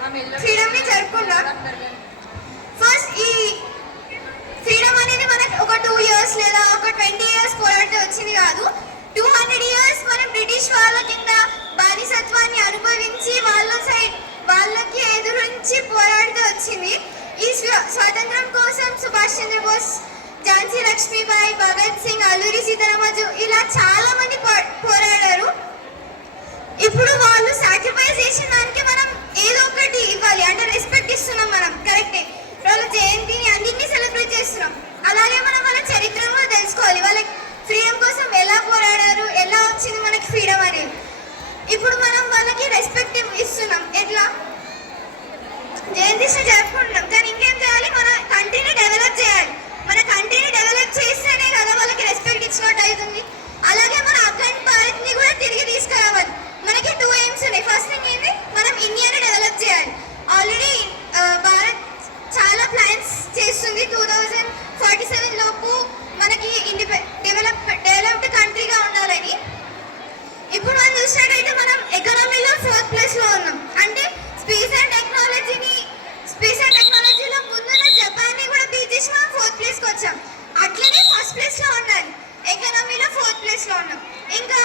Freedom ని జరుపుకున్నాం. First ఈ ఫ్రీడమ్ అనేది మనకు ఒక 2 years లేదా ఒక 20 years పోరాడితే వచ్చింది కాదు. 200 years మనం బ్రిటిష్ వాళ్ళ కింద బానిసత్వాన్ని అనుభవించి వాళ్ళకి ఎదురించి పోరాడితే వచ్చింది. ఈ స్వాతంత్రం కోసం సుభాష్ చంద్రబోస్, ఝాన్సీ లక్ష్మీబాయి, భగత్ సింగ్, అల్లూరి సీతారామరాజు ఇలా చాలా మంది పోరాడారు. ఇప్పుడు వాళ్ళు సాక్రిఫైస్ చేసిన దానికి మనం ఏదో ఒకటి ఇవ్వాలి, అంటే రెస్పెక్ట్ ఇస్తున్నాం. మనం కరెక్టే, వాళ్ళ జయంతిని అన్నింటినీ సెలబ్రేట్ చేస్తున్నాం. అలాగే మనం వాళ్ళ చరిత్ర కూడా తెలుసుకోవాలి, వాళ్ళకి ఫ్రీడమ్ కోసం ఎలా పోరాడారు, ఎలా వచ్చింది మనకి ఫ్రీడమ్ అనేది. ఇప్పుడు మనం వాళ్ళకి రెస్పెక్ట్ ఇస్తున్నాం. ఎట్లా జయంతి జరుపుకుంటున్నాం, కానీ ఇంకేం చేయాలి, మన కంట్రీని డెవలప్ చేయాలి. మన కంట్రీని డెవలప్ చేస్తేనే కదా వాళ్ళకి రెస్పెక్ట్ ఇచ్చినట్టు అవుతుంది. అలాగే మన అఖండ భారత్ ని కూడా తిరిగి తీసుకురావాలి. మనకి 2 aims ఉన్నాయి. ఫస్ట్ థింగ్ ఏంటి, మనం ఇండియాని డెవలప్ చేయాలి. ఆల్రెడీ భారత్ చాలా ప్లాన్స్ చేస్తుంది 2047 లోపు మనకి డెవలప్డ్ కంట్రీగా ఉండాలని. ఇప్పుడు మనం చూసినట్టయితే మనం ఎకనామీలో 4th place లో ఉన్నాం. అంటే స్పేస్ అండ్ టెక్నాలజీలో ముందున్న జపాన్ ని కూడా బీట్ చేసి మనం 4th place కి వచ్చాం. అట్లనే ఫస్ట్ ప్లేస్ లో ఉండాలి, ఎకనామీలో 4th place లో ఉన్నాం. ఇంకా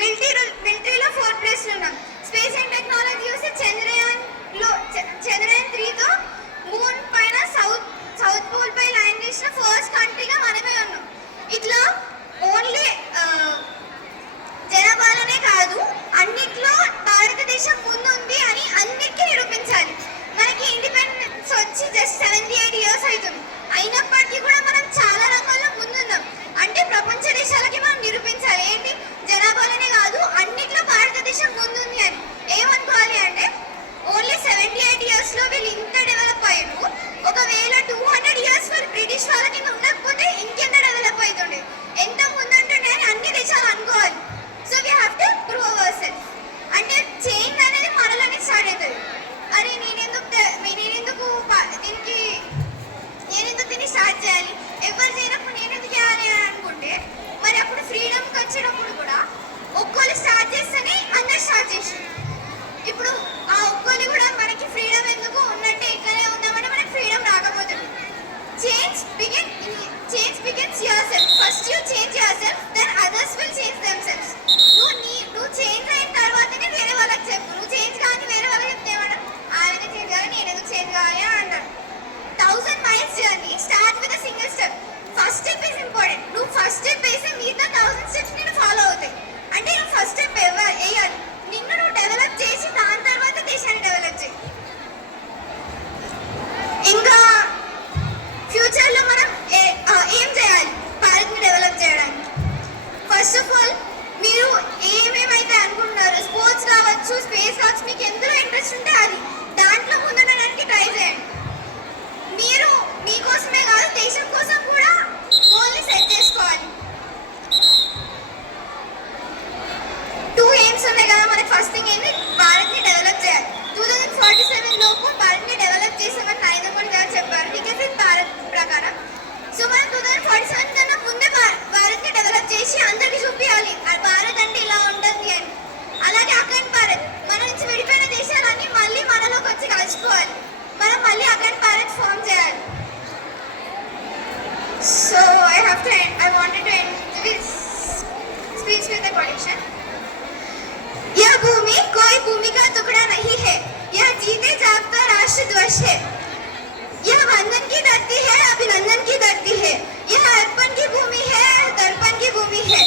మిలిటరీలో 4th place లో ఉన్నాం. స్పేస్ అండ్ టెక్నాలజీ చూస్తే చంద్రయాన్ 3తో మూన్ పైన సౌత్ పోల్ పై ల్యాండ్ చేసిన ఫస్ట్ కంట్రీగా మనమే ఉన్నాం. ఇట్లా ఓన్లీ జనాభాలోనే కాదు, అన్నిట్లో భారతదేశం ముందుంది అని అన్నిటికీ నిరూపించాలి. మనకి ఇండిపెండెన్స్ వచ్చి జస్ట్ 78 years అవుతుంది. అయినప్పటికీ కూడా మనం చాలా రంగాల్లో ముందున్నాం. అంటే ప్రపంచ దేశాలకి మనం నిరూపించాలి, ఏంటి జనాభాలోనే కాదు అన్నిట్లో భారతదేశం ముందుంది అని. ఏమనుకోవాలి అంటే ఓన్లీ 78 years లో వీళ్ళు ఇంత డెవలప్ అయ్యారు. ఒకవేళ 200 years బ్రిటిష్ వాళ్ళ కింద ఉండకపోతే ఇంకెంత డెవలప్ అవుతుండే, ఎంత ముందుంటుండే అని అన్ని దేశాలు అనుకోవాలి. So we have to prove our self. అంటే చేంజ్ అనేది మనలోనే స్టార్ట్ అవుతుంది. అరే నేనెందుకు దీన్ని స్టార్ట్ చేయాలి, ఎవరు చేయనప్పుడు నేనెందుకు చేయాలి అని అనుకుంటే, మరి అప్పుడు ఫ్రీడమ్కి వచ్చేటప్పుడు కూడా ఒక్కోళ్ళు స్టార్ట్ చేస్తేనే అందరు స్టార్ట్ చేసారు. ఇప్పుడు ఆ ఒక్కోళ్ళు కూడా మనకి ఫ్రీడమ్ ఎందుకు ఉన్నట్టే ఇక్కడే ఉందామంటే మనకి ఫ్రీడమ్ రాకపోతుంది. Change begins yourself. First you change yourself, then others will change themselves. నువ్వు చేంజ్ అయిన తర్వాతనే వేరే వాళ్ళకి చెప్పు. నువ్వు చేంజ్ కానీ వేరే వాళ్ళకి చెప్తే ఏమన్నా ఆయన చేంజ్ కావాలి, నేను ఎందుకు చేంజ్ కావాలి అని అంటారు. 1000 miles journey start with a single step. First step is important. నువ్వు ఫస్ట్ స్టెప్ వేస్తే మిగతా 1000 steps నేను ఫాలో అవుతాయి. అంటే నువ్వు ఫస్ట్ స్టెప్ వేయాలి, నిన్ను నువ్వు డెవలప్ చేసి దాని తర్వాత దేశాన్ని డెవలప్ చేయి. ఇంకా ఫ్యూచర్లో మనం ఏం చేయాలి భారత్ని డెవలప్ చేయడానికి? ఫస్ట్ ఆఫ్ ఆల్ మీరు ఏమేమైతే అనుకుంటున్నారు, స్పోర్ట్స్ కావచ్చు, స్పేస్ కావచ్చు, మీకు ఎందులో ఇంట్రెస్ట్ ఉంటే అది దాంట్లో ముందుండడానికి ట్రై చేయండి. మీరు మీకోసమే కాదు దేశం కోసం కూడా గోల్ని సెట్ చేసుకోవాలి. 2 aims ఉన్నాయి కదా మనకి. ఫస్ట్ థింగ్ ఏంటి, భారత్ని డెవలప్ చేయాలి. 2047 లోపు భారత్ని డెవలప్ చేసామని నరేంద్ర మోడీ గారు చెప్పారు, వికసిత్ భారత్ ప్రకారం. సో మనం 2047 కన్నా ముందే భారత్ని డెవలప్ చేసి అందరికీ చూపించాలి భారత్ అంటే ఇలా ఉంటుంది అని. అలాగే అఖండ భారత్, మన నుంచి విడిపోయిన దేశాలన్నీ మళ్ళీ మనలోకి వచ్చి కలిసిపోవాలి. మనం మళ్ళీ అఖండ భారత్ ఫామ్ చేయాలి. So I wanted to end this speech with a quotation. यह भूमि कोई भूमि का टुकड़ा नहीं है, यह जीते जागता राष्ट्र ध्वज है. यह वंदन की धरती है, अभिनंदन की धरती है. यह अर्पण की भूमि है, दर्पण की भूमि है.